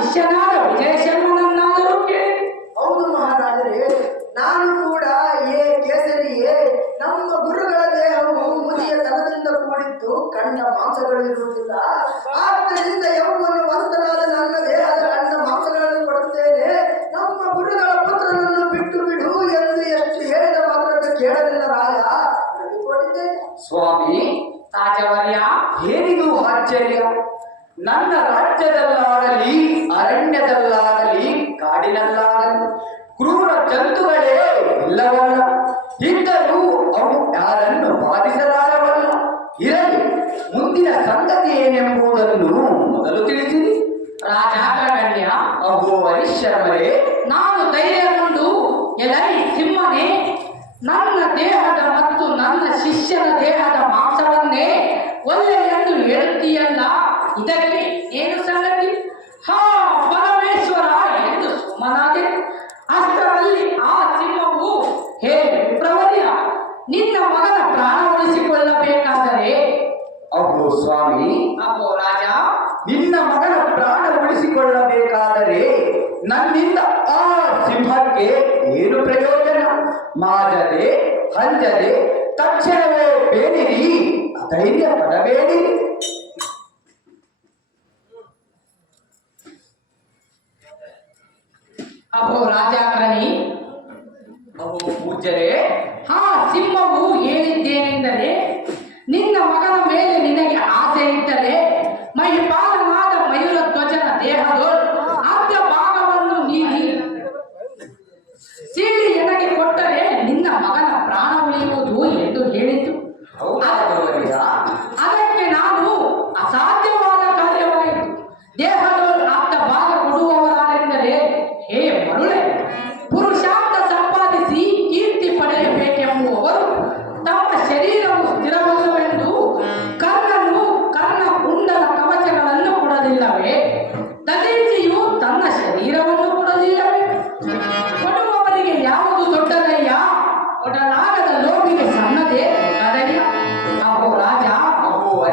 ಶಿಷ್ಯನಾದ ವಿಜಯ ಶರ್ಮನನ್ನಾದರೂ ಕೇಳಿ. ಹೌದು ಮಹಾರಾಜರೇ ನಾನು ಕೂಡ ಏ ಕೇಸರಿಯೇ ನಮ್ಮ ಗುರುಗಳ ದೇಹವು ಮುದಿಯ ತನದಿಂದ ಕೂಡಿದ್ದು ಕಂಠ ಮಾಂಸಗಳು ಇರುವುದಿಲ್ಲ. ಆದ್ದರಿಂದ ಯೌವನ್ನು ವಸ್ತನಾದ ನನ್ನ ದೇಹದ ಕಣ್ಣ ಮಾಂಸಗಳನ್ನು ಕೊಡುತ್ತೇನೆ. ನಮ್ಮ ಗುರುಗಳ ಪುತ್ರನನ್ನು ಬಿಟ್ಟು ಬಿಡು ಎಂದು ಎಷ್ಟು ಹೇಳಿದ ಮಾತ್ರಕ್ಕೆ ಕೇಳಲಿಲ್ಲ ರಾಯ ಸ್ವಾಮಿ ತಾಜವರ್ಯ ಏನಿದು ಆಶ್ಚರ್ಯ? ನನ್ನ ರಾಜ್ಯದಲ್ಲಾಗಲಿ ಅರಣ್ಯದಲ್ಲಾಗಲಿ ಕಾಡಿನಲ್ಲಾಗಲಿ ಕ್ರೂರ ಜಂತುಗಳೇ ಇಲ್ಲವಲ್ಲ. ಇದ್ದರೂ ಅವು ಯಾರನ್ನು ಬಾಧಿಸಲಾರವಲ್ಲ. ಇರಲಿ ಮುಂದಿನ ಸಂಗತಿ ಏನೆಂಬುದನ್ನು ಮೊದಲು ತಿಳಿಸಿರಿ. ರಾಜಾಗ್ರಗಣ್ಯ ಅಹೋ ಹರಿಶ್ರಮರೇ ನಾನು ಧೈರ್ಯಗೊಂಡು ಎಲೈ ಸಿಂಹನೇ ನನ್ನ ದೇಹದ ಮತ್ತು ನನ್ನ ಶಿಷ್ಯನ ದೇಹದ ಮಾಂಸವನ್ನೇ ಒಲ್ಲೆ ಎಂದು ಹೇಳುತ್ತೀಯಲ್ಲ. ಇದಕ್ಕೆ ಏನು ಸಂಗತಿ ಹಾ ಪರಮೇಶ್ವರ ಎಂದು ಸುಮ್ಮನಾದೆ ಅಷ್ಟರಲ್ಲಿ ಆ ಸಿಂಹವು ಹೇ ವಿಪ್ರವರ್ಯ ನಿನ್ನ ಮಗನ ಪ್ರಾಣ ಉಳಿಸಿಕೊಳ್ಳಬೇಕಾದರೆ ಅಹೋ ಸ್ವಾಮಿ ಅಪ್ಪೋ ರಾಜ ನಿನ್ನ ಮಗನ ಪ್ರಾಣ ಉಳಿಸಿಕೊಳ್ಳಬೇಕಾದರೆ ನನ್ನಿಂದ ಆ ಸಿಂಹಕ್ಕೆ ಏನು ಪ್ರಯೋಜನ? ಮಾಜದೆ ಹಂಜದೆ ತಕ್ಷಣವೇ ಬೇಡಿರಿ ಧೈರ್ಯ ಪಡಬೇಡಿ. ಅಹೋ ರಾಜಾಗ್ರಹಿ ಅಹೋ ಪೂಜ್ಯರೇ ಹಾ ಸಿಂಹವು ಹೇಳಿದ್ದೇನೆಂದರೆ ನಿನ್ನ ಮಗನ ಮೇಲೆ ನಿನಗೆ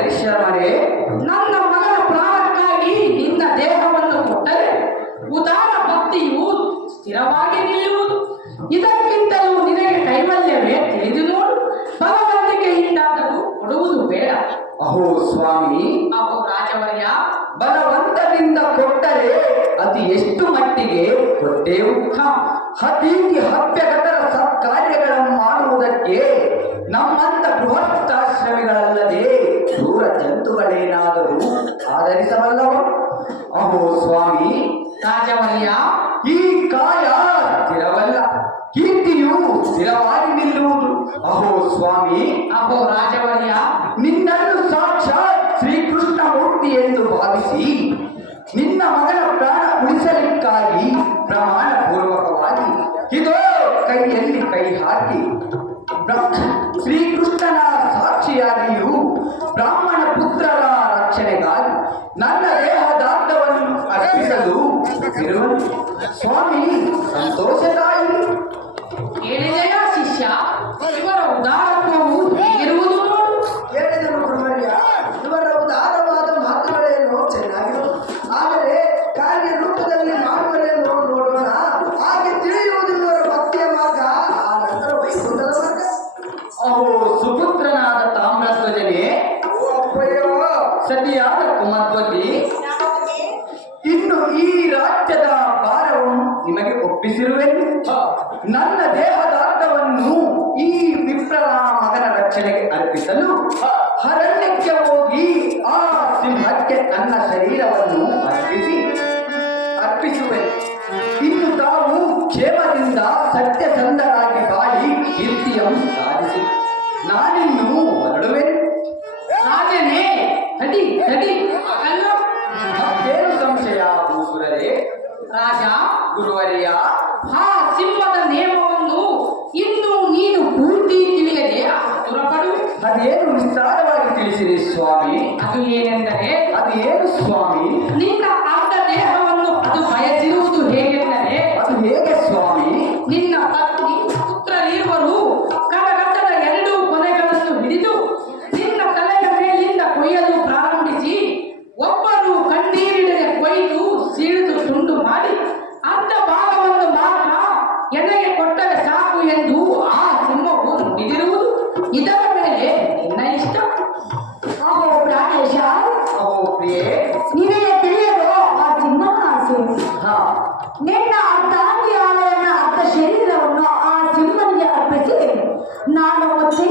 ಹರಿಶ್ರಮರೇ ನನ್ನ ಮಗನ ಪ್ರಾಣಕ್ಕಾಗಿ ನಿನ್ನ ದೇಹವನ್ನು ಕೊಟ್ಟರೆ ಉದಾರ ಭಕ್ತಿಯು ಸ್ಥಿರವಾಗಿ ನಿಲ್ಲುವುದು. ಇದಕ್ಕಿಂತಲೂ ನಿನಗೆ ಕೈವಲ್ಯವೇ ತಿಳಿದು ನೋಡು. ಬಲವಂತಿಕೆಯಿಂದಾದರೂ ಕೊಡುವುದು ಬೇಡ. ಅಹೋ ಸ್ವಾಮಿ ಅಹೋ ರಾಜವರ್ಯ ಬಲವಂತದಿಂದ ಕೊಟ್ಟರೆ ಅದು ಎಷ್ಟು ಮಟ್ಟಿಗೆ ಕೊಟ್ಟೇವು ಹತೀತಿ ಹತ್ಯೆಗತರ ಸತ್ಕಾರ್ಯಗಳನ್ನು ಮಾಡುವುದಕ್ಕೆ ನಮ್ಮಂತ ಬೃಹತ್ ದೂರ ಜಂತುಗಳೇನಾದರೂ ಆಧರಿಸಬಲ್ಲವ ಅಹೋ ಸ್ವಾಮಿ ರಾಜವರ್ಯ ಈ ಕಾಯ ಸ್ಥಿರವಲ್ಲ ಕೀರ್ತಿಯು ಸ್ಥಿರವಾಗಿ ನಿಲ್ಲುವುದು ಅಹೋ ಸ್ವಾಮಿ ಅಹೋ ರಾಜವರ್ಯ ನಿನ್ನನ್ನು ಸಾಕ್ಷಾತ್ ಶ್ರೀಕೃಷ್ಣ ಮೂರ್ತಿ ಎಂದು ಭಾವಿಸಿ ನಿನ್ನ ಮಗನ ನನ್ನ ದೇಹದಾರ್ಥವನ್ನು ಅರ್ಪಿಸಲು ಇರು. ಸ್ವಾಮಿ ಸಂತೋಷದಾಯಿ ಕೇಳಿದೆಯ ಶಿಷ್ಯ ಇವರ ಉದಾರತ್ವವು ಇರುವುದು ಹೇಳಿದನು ಗುರುವರ್ಯ ಇವರ ಉದಾರವಾದ ಮಾತುಗಳೇನು ಚೆನ್ನಾಗಿ ಆದರೆ ಕಾರ್ಯರೂಪದಲ್ಲಿ ಮಾಡುವರೇನು ನೋಡೋಣ. ಹಾಗೆ ತಿಳಿಯುವುದು ಇವರ ಭಕ್ತಿಯ ಮಾರ್ಗ. ಆ ನಂತರ ವೈಕುಂಠದ ಮಾರ್ಗ. ಅಹೋ ಸುಪುತ್ರನಾದ ಸತಿಯಾದ ಕುಮಧ್ವತಿ ಇನ್ನು ಈ ರಾಜ್ಯದ ಭಾರವನ್ನು ನಿಮಗೆ ಒಪ್ಪಿಸಿರುವೆ ನನ್ನ ದೇಹದಾರ್ಥವನ್ನು ಈ ವಿಪ್ರಲ ಮಗನ ರಕ್ಷಣೆಗೆ ಅರ್ಪಿಸಲು ಅರಣ್ಯಕ್ಕೆ ಹೋಗಿ ಆ ಸಿಂಹಕ್ಕೆ ನನ್ನ ಶರೀರವನ್ನು ಅರ್ಪಿಸಿ ಅರ್ಪಿಸುವೆ ಇನ್ನು ತಾವು ಕ್ಷೇಮದಿಂದ ಸತ್ಯಸಂಧರಾಗಿ ಬಾಳಿ ಕೀರ್ತಿಯನ್ನು ಸಾಧಿಸಿ, ನಾನಿನ್ನು ತಡಿ ತಡಿ. ಅಲ್ಲ ಮತ್ತೇನು ಸಂಶಯ? ಭೂಸುರರೇ ರಾಜ ಗುರುವರಿಯ ಹಾ ಸಿಂಹದ ನಿಯಮವನ್ನು ಇನ್ನು ನೀನು ಪೂರ್ತಿ ತಿಳಿಯದೆ ಆತುರಪಡುವೆ ಅದೇನು ವಿಸ್ತಾರವಾಗಿ ತಿಳಿಸಿರಿ ಸ್ವಾಮಿ? ಅದು ಏನೆಂದರೆ ಅದು ಏನು ಸ್ವಾಮಿ? ನಿನ್ನ ನಿನಗೆ ತಿಳಿಯದ ಆ ಸಿಂಹನ ಆಸೆ ನಿನ್ನ ಅರ್ಧಾಂಗಿ ಆಲಯನ ಅರ್ಧ ಶರೀರವನ್ನು ಆ ಸಿಂಹನಿಗೆ ಅರ್ಪಿಸಿ ನಾನು ಮತ್ತೆ